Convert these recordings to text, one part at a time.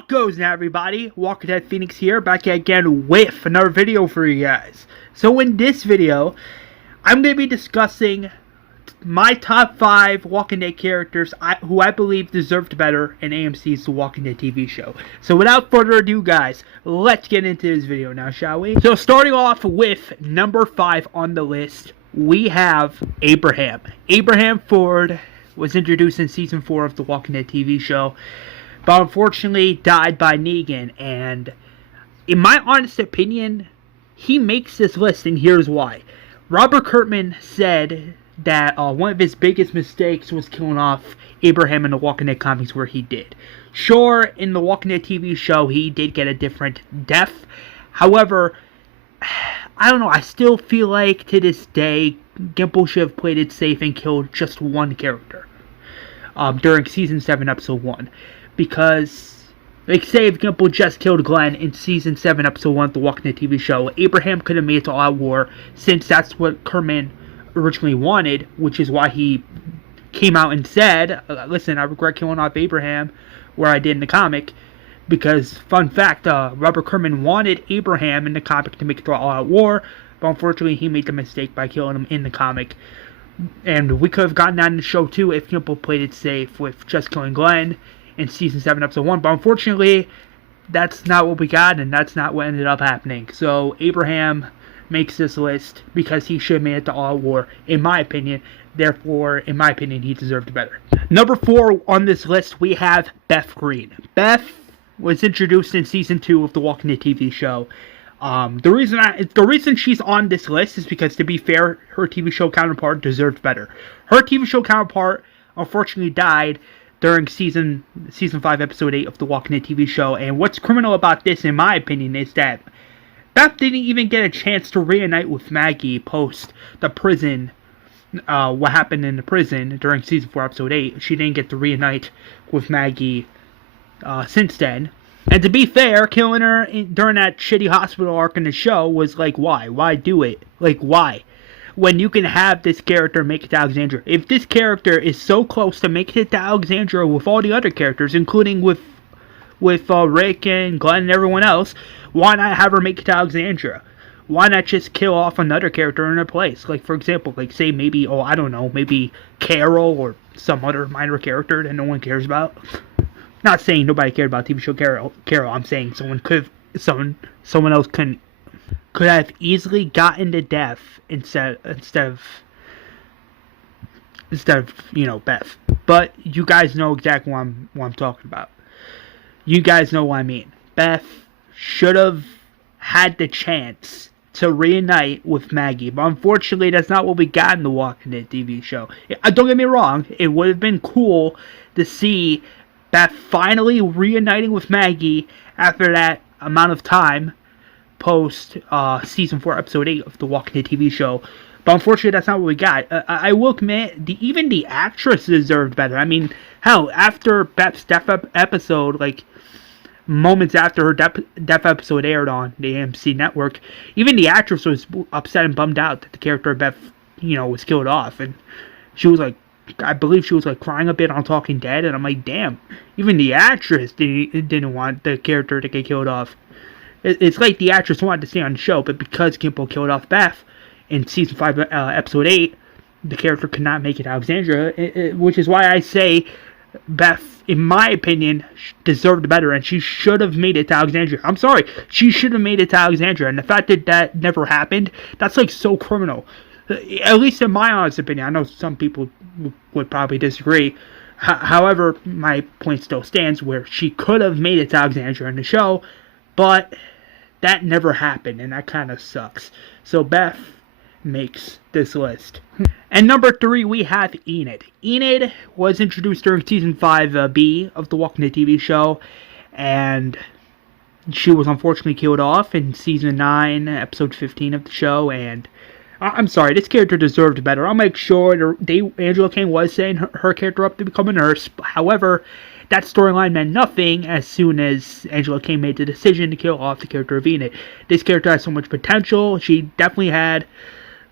What goes now, everybody? Walker Dead Phoenix here, back again with another video for you guys. So in this video, I'm going to be discussing my top 5 Walking Dead characters who I believe deserved better in AMC's The Walking Dead TV show. So without further ado, guys, let's get into this video now, shall we? So starting off with number 5 on the list, we have Abraham. Abraham Ford was introduced in Season 4 of The Walking Dead TV show, but unfortunately died by Negan, and in my honest opinion, he makes this list, and here's why. Robert Kirkman said that one of his biggest mistakes was killing off Abraham in the Walking Dead comics, where he did. Sure, in the Walking Dead TV show, he did get a different death. However, I don't know, I still feel like to this day, Gimple should have played it safe and killed just one character during Season 7, Episode 1. Because, like, say if Gimple just killed Glenn in Season 7, Episode 1 of the Walking Dead TV show, Abraham could have made it to All-Out War, since that's what Kerman originally wanted, which is why he came out and said, listen, I regret killing off Abraham, where I did in the comic, because, fun fact, Robert Kerman wanted Abraham in the comic to make it to All-Out War, but unfortunately he made the mistake by killing him in the comic. And we could have gotten that in the show too if Gimple played it safe with just killing Glenn in Season 7, Episode 1, but unfortunately, that's not what we got, and that's not what ended up happening. So, Abraham makes this list because he should have made it to All War, in my opinion. Therefore, in my opinion, he deserved better. Number 4 on this list, we have Beth Greene. Beth was introduced in Season 2 of the Walking Dead TV show. The reason she's on this list is because, to be fair, her TV show counterpart deserved better. Her TV show counterpart, unfortunately, died during Season 5, Episode 8 of the Walking Dead TV show, and what's criminal about this, in my opinion, is that Beth didn't even get a chance to reunite with Maggie post the prison, what happened in the prison during Season 4, Episode 8. She didn't get to reunite with Maggie since then. And to be fair, killing her during that shitty hospital arc in the show was like, why? Why do it? Like, why? When you can have this character make it to Alexandria. If this character is so close to making it to Alexandria with all the other characters, including with Rick and Glenn and everyone else, why not have her make it to Alexandria? Why not just kill off another character in her place? Like, for example, like, say maybe, I don't know, maybe Carol or some other minor character that no one cares about. Not saying nobody cared about TV show Carol. I'm saying someone else could have easily gotten to death instead of Beth. But you guys know exactly what I'm talking about. You guys know what I mean. Beth should have had the chance to reunite with Maggie, but unfortunately that's not what we got in the Walking Dead TV show. Don't get me wrong, it would have been cool to see Beth finally reuniting with Maggie after that amount of time post Season 4, Episode 8 of the Walking Dead TV show. But unfortunately, that's not what we got. I will admit, even the actress deserved better. I mean, hell, after Beth's death episode, like, moments after her death episode aired on the AMC network, even the actress was upset and bummed out that the character of Beth, was killed off. And she was like, I believe she was like crying a bit on Talking Dead, and I'm like, damn, even the actress didn't want the character to get killed off. It's like the actress wanted to stay on the show, but because Gimple killed off Beth in Season 5, Episode 8, the character could not make it to Alexandria, which is why I say Beth, in my opinion, deserved better, and she should have made it to Alexandria. I'm sorry, she should have made it to Alexandria, and the fact that never happened, that's like so criminal. At least in my honest opinion. I know some people would probably disagree. However, my point still stands where she could have made it to Alexandria in the show, but that never happened, and that kind of sucks. So Beth makes this list. And number 3, we have Enid. Enid was introduced during Season 5B of the Walking Dead TV show, and she was unfortunately killed off in Season 9, Episode 15 of the show, and I'm sorry, this character deserved better. I'll make sure Angela Kane was setting her character up to become a nurse. However, that storyline meant nothing as soon as Angela Kane made the decision to kill off the character of Enid. This character has so much potential. She definitely had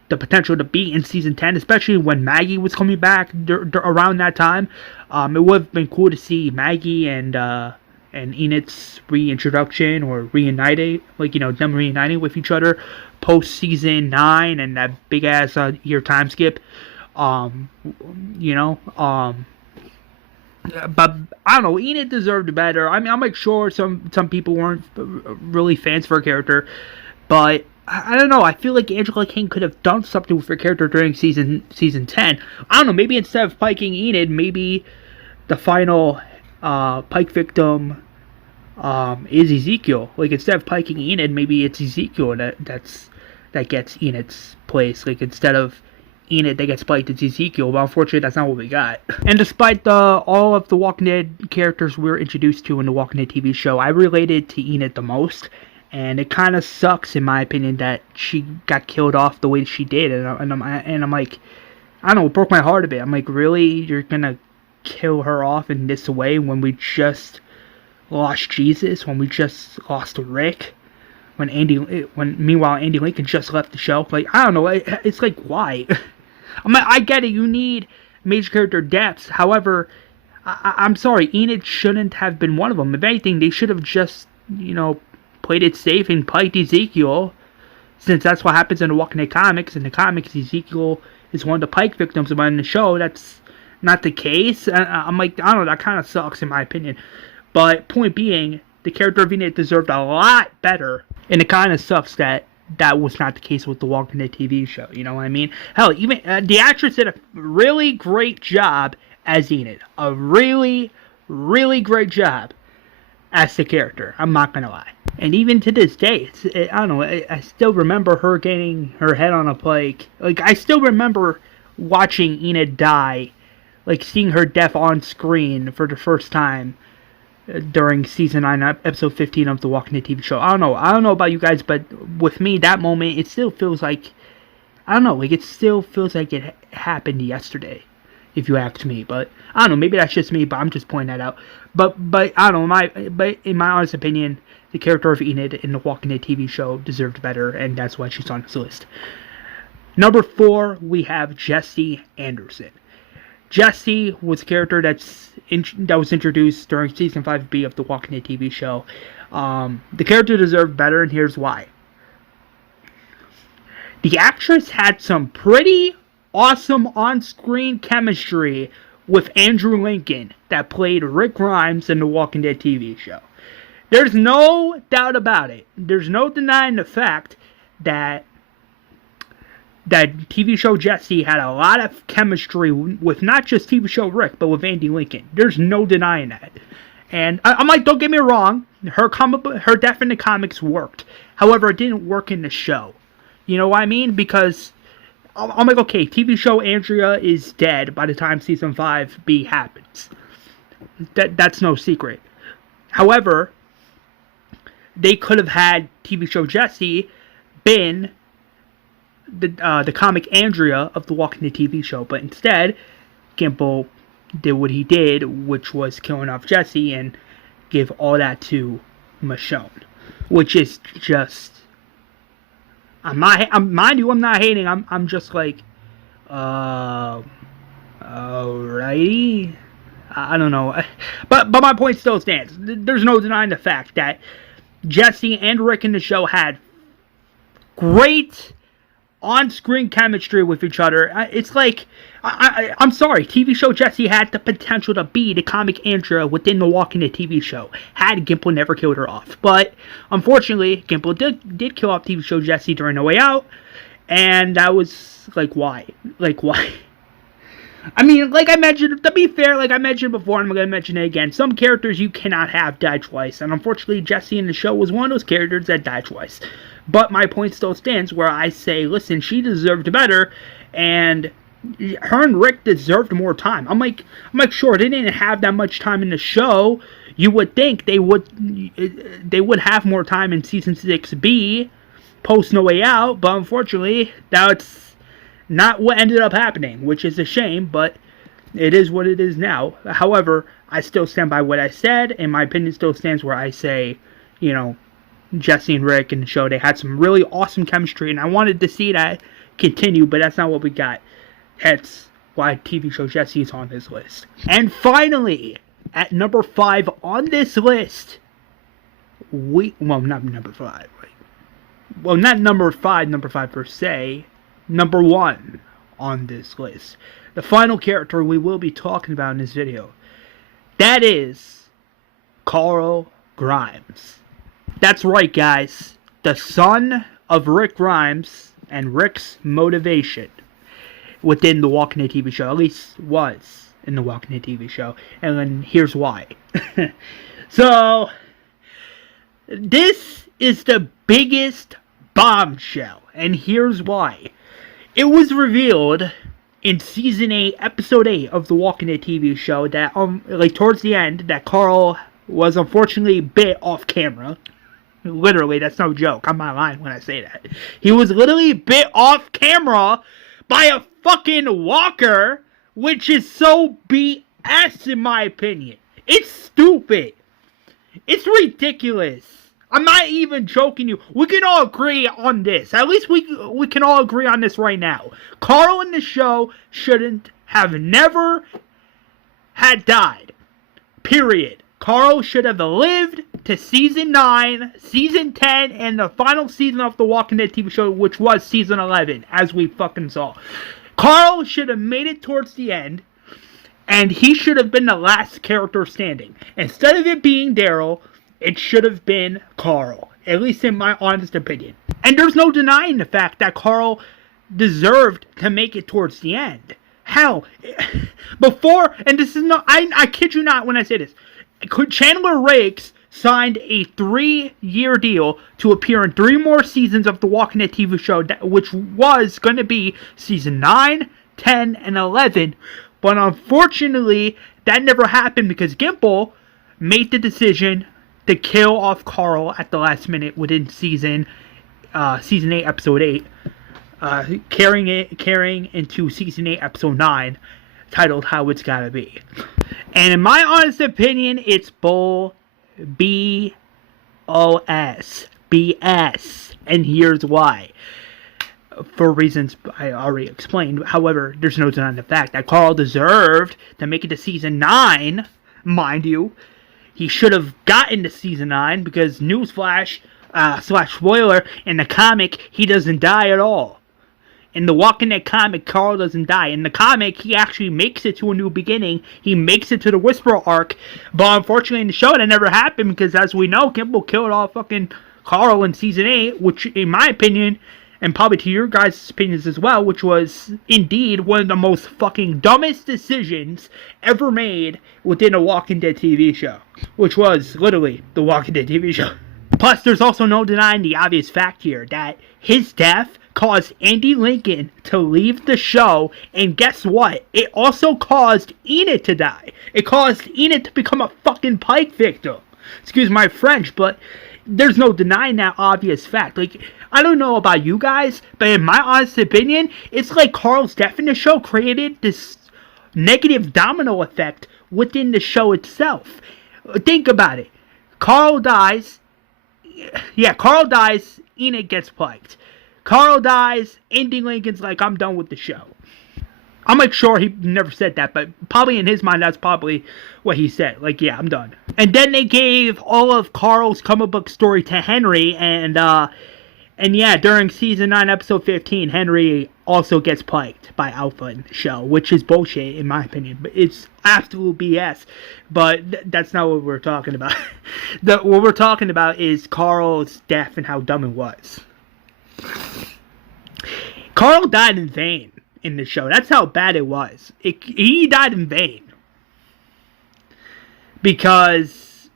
the potential to be in Season 10, especially when Maggie was coming back around that time. It would have been cool to see Maggie and and Enid's reintroduction or reuniting, them reuniting with each other post season 9 and that big ass year time skip. Um, you know, um, but I don't know. Enid deserved better. I mean, I'm like sure some people weren't really fans for her character, but I don't know. I feel like Angela King could have done something with her character during season 10. I don't know. Maybe instead of piking Enid, maybe the final pike victim is Ezekiel. Like instead of piking Enid, maybe it's Ezekiel that gets Enid's place. Like instead of Enid that gets piked, it's Ezekiel. But unfortunately, that's not what we got. And despite all of the Walking Dead characters we were introduced to in the Walking Dead TV show, I related to Enid the most. And it kind of sucks, in my opinion, that she got killed off the way she did. And I'm like, I don't know, it broke my heart a bit. I'm like, really? You're gonna kill her off in this way when we just lost Jesus? When we just lost Rick? When meanwhile Andy Lincoln just left the show? Like, I don't know. It's like, why? I get it. You need major character depths. However, I'm sorry. Enid shouldn't have been one of them. If anything, they should have just, played it safe and piked Ezekiel, since that's what happens in the Walking Dead comics. In the comics, Ezekiel is one of the pike victims, but in the show, that's not the case. I'm like, I don't know, that kind of sucks in my opinion. But point being, the character of Enid deserved a lot better, and it kind of sucks that was not the case with the Walking Dead TV show. You know what I mean? Hell, even the actress did a really great job as Enid. A really, really great job as the character. I'm not gonna lie. And even to this day, I don't know, I still remember her getting her head on a pike. Like, I still remember watching Enid die, like, seeing her death on screen for the first time during season 9, episode 15 of the Walking Dead TV show. I don't know about you guys, but with me, that moment, it still feels like, I don't know, like, it still feels like it happened yesterday, if you ask me. But I don't know, maybe that's just me, but I'm just pointing that out. But I don't know, but in my honest opinion, the character of Enid in the Walking Dead TV show deserved better, and that's why she's on this list. Number 4, we have Jesse Anderson. Jesse was a character that was introduced during season 5B of the Walking Dead TV show. The character deserved better, and here's why. The actress had some pretty awesome on-screen chemistry with Andrew Lincoln that played Rick Grimes in the Walking Dead TV show. There's no doubt about it. There's no denying the fact that TV show Jesse had a lot of chemistry with not just TV show Rick, but with Andy Lincoln. There's no denying that. And I'm like, don't get me wrong, her death in the comics worked. However, it didn't work in the show. You know what I mean? Because I'm like, okay, TV show Andrea is dead by the time season 5B happens. That's no secret. However, they could have had TV show Jesse been the comic Andrea of the Walking Dead TV show, but instead, Gimple did what he did, which was killing off Jesse and give all that to Michonne, which is just, mind you, I'm not hating. I'm just like, alrighty. I don't know, but my point still stands. There's no denying the fact that Jesse and Rick in the show had great on-screen chemistry with each other. It's like, I'm sorry, TV show Jesse had the potential to be the comic Andrea within the Walking Dead TV show, had Gimple never killed her off. But, unfortunately, Gimple did kill off TV show Jesse during No Way Out, and that was, like, why? Like, why? I mean, like I mentioned, to be fair, like I mentioned before, and I'm going to mention it again, some characters you cannot have die twice, and unfortunately, Jesse in the show was one of those characters that died twice. But my point still stands where I say, listen, she deserved better, and her and Rick deserved more time. I'm like, sure, they didn't have that much time in the show. You would think they would have more time in season 6B, post No Way Out, but unfortunately, that's not what ended up happening, which is a shame, but it is what it is now. However, I still stand by what I said, and my opinion still stands where I say, Jesse and Rick in the show, they had some really awesome chemistry, and I wanted to see that continue, but that's not what we got. That's why TV show Jesse is on this list. And finally, at number 5 on this list, well, not number 5, right? Well, not number 5 per se, number 1 on this list. The final character we will be talking about in this video, that is Carl Grimes. That's right, guys. The son of Rick Grimes and Rick's motivation within the Walking Dead TV show. At least was in the Walking Dead TV show. And then here's why. So, this is the biggest bombshell. And here's why. It was revealed in Season 8, Episode 8 of the Walking Dead TV show that, like, towards the end, that Carl was unfortunately bit off camera. Literally, that's no joke. I'm not lying when I say that. He was literally bit off camera by a fucking walker, which is so BS in my opinion. It's stupid. It's ridiculous. I'm not even joking you. We can all agree on this. At least we can all agree on this right now. Carl in the show shouldn't have never had died. Period. Carl should have lived to Season 9, Season 10, and the final season of the Walking Dead TV show, which was Season 11, as we fucking saw. Carl should have made it towards the end, and he should have been the last character standing. Instead of it being Daryl, it should have been Carl, at least in my honest opinion. And there's no denying the fact that Carl deserved to make it towards the end. Hell, before, and this is not, I kid you not when I say this, Chandler Rakes signed a 3-year deal to appear in 3 more seasons of the Walking Dead TV show, which was going to be Season 9, 10, and 11. But unfortunately, that never happened because Gimple made the decision to kill off Carl at the last minute within Season 8, Episode 8, carrying into Season 8, Episode 9, titled How It's Gotta Be. And in my honest opinion, it's bull BOS. BS. And here's why. For reasons I already explained. However, there's no denying the fact that Carl deserved to make it to Season 9. Mind you, he should have gotten to Season 9 because newsflash, / spoiler, in the comic, he doesn't die at all. In the Walking Dead comic, Carl doesn't die. In the comic, he actually makes it to a new beginning. He makes it to the Whisperer arc. But unfortunately, in the show, that never happened because, as we know, Gimple killed off fucking Carl in Season 8, which, in my opinion, and probably to your guys' opinions as well, which was, indeed, one of the most fucking dumbest decisions ever made within a Walking Dead TV show. Which was, literally, the Walking Dead TV show. Plus, there's also no denying the obvious fact here that his death caused Andy Lincoln to leave the show, and guess what? It also caused Enid to die. It caused Enid to become a fucking Pike victim. Excuse my French, but there's no denying that obvious fact. Like, I don't know about you guys, but in my honest opinion, it's like Carl's death in the show created this negative domino effect within the show itself. Think about it. Carl dies. Yeah, Carl dies, Enid gets Piked. Carl dies, Andy Lincoln's like, I'm done with the show. I'm like sure he never said that, but probably in his mind that's probably what he said. Like, yeah, I'm done. And then they gave all of Carl's comic book story to Henry, and yeah, during Season 9, Episode 15, Henry also gets Piked by Alpha in the show, which is bullshit in my opinion. But it's absolute BS. But that's not what we're talking about. What we're talking about is Carl's death and how dumb it was. Carl died in vain in the show. That's how bad it was. He died in vain. Because,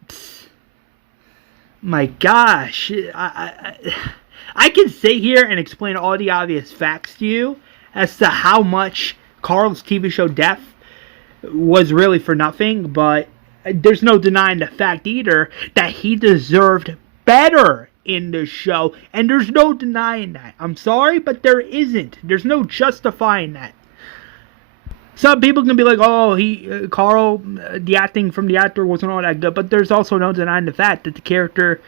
my gosh, I can sit here and explain all the obvious facts to you as to how much Carl's TV show death was really for nothing, but there's no denying the fact either that he deserved better in the show, and there's no denying that. I'm sorry, but there isn't. There's no justifying that. Some people can be like, oh, Carl, the acting from the actor wasn't all that good, but there's also no denying the fact that the character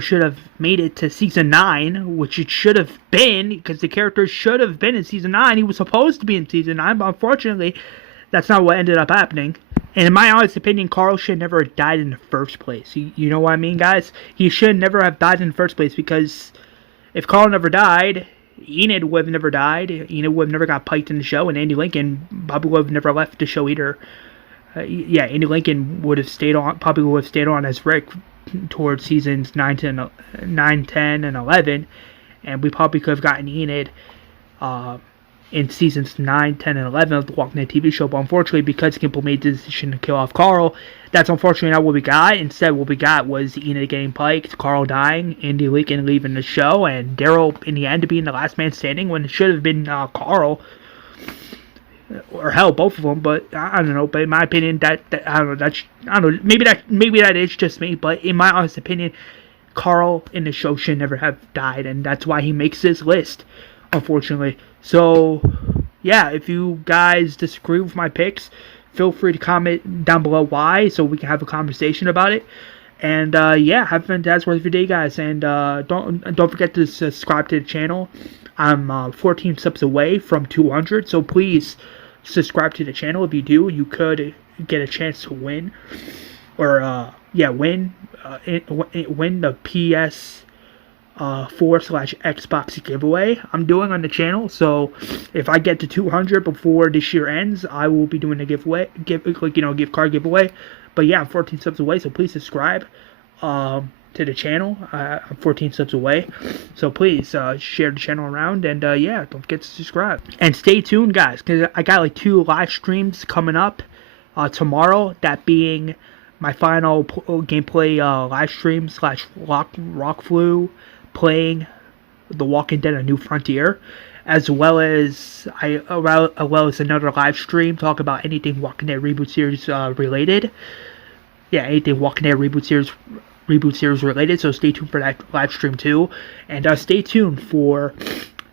should have made it to Season 9, which it should have been, because the character should have been in Season 9. He was supposed to be in Season 9, but unfortunately, that's not what ended up happening. And in my honest opinion, Carl should never have died in the first place. You know what I mean, guys? He should never have died in the first place, because if Carl never died, Enid would have never died. Enid would have never got piked in the show, and Andy Lincoln probably would have never left the show either. Yeah, Andy Lincoln would have stayed on, probably would have stayed on as Rick towards seasons 9, 10, and 11, and we probably could have gotten Enid in seasons 9, 10, and 11 of the Walking Dead TV show. But unfortunately, because Gimple made the decision to kill off Carl, that's unfortunately not what we got. Instead, what we got was Enid getting piked, Carl dying, Andy Lincoln leaving the show, and Daryl in the end being the last man standing when it should have been Carl. Or hell, both of them. But I don't know. But in my opinion, I don't know. Maybe that is just me. But in my honest opinion, Carl in the show should never have died, and that's why he makes this list, unfortunately. So yeah, if you guys disagree with my picks, feel free to comment down below why, so we can have a conversation about it. And yeah, have a fantastic rest of your day, guys. And don't forget to subscribe to the channel. I'm 14 subs away from 200, so please subscribe to the channel. If you do, you could get a chance to win, or win the PS4/Xbox giveaway I'm doing on the channel. So if I get to 200 before this year ends, I will be doing a giveaway, gift card giveaway. But yeah, I'm 14 subs away, so please subscribe to the channel. I'm 14 subs away, so please share the channel around, and yeah, don't forget to subscribe. And stay tuned, guys, because I got like 2 live streams coming up tomorrow, that being my final gameplay live stream / rock flu playing The Walking Dead: A New Frontier, as well as another live stream talk about anything Walking Dead reboot series related. Yeah, anything Walking Dead reboot series related. So stay tuned for that live stream too, and stay tuned for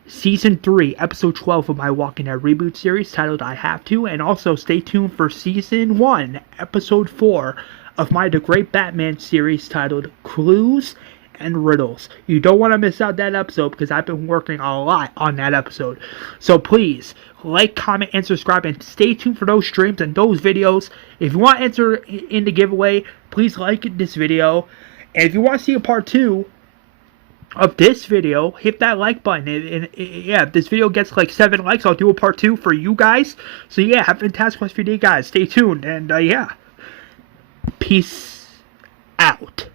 Season 3, Episode 12 of my Walking Dead reboot series titled I Have To, and also stay tuned for Season 1, Episode 4 of my The Great Batman series titled Clues and Riddles. You don't want to miss out that episode, because I've been working a lot on that episode. So please, like, comment, and subscribe, and stay tuned for those streams and those videos. If you want to enter in the giveaway, please like this video. And if you want to see a part 2 of this video, hit that like button. And yeah, if this video gets like 7 likes, I'll do a part 2 for you guys. So yeah, have a fantastic rest of your day, guys. Stay tuned, and yeah, peace out.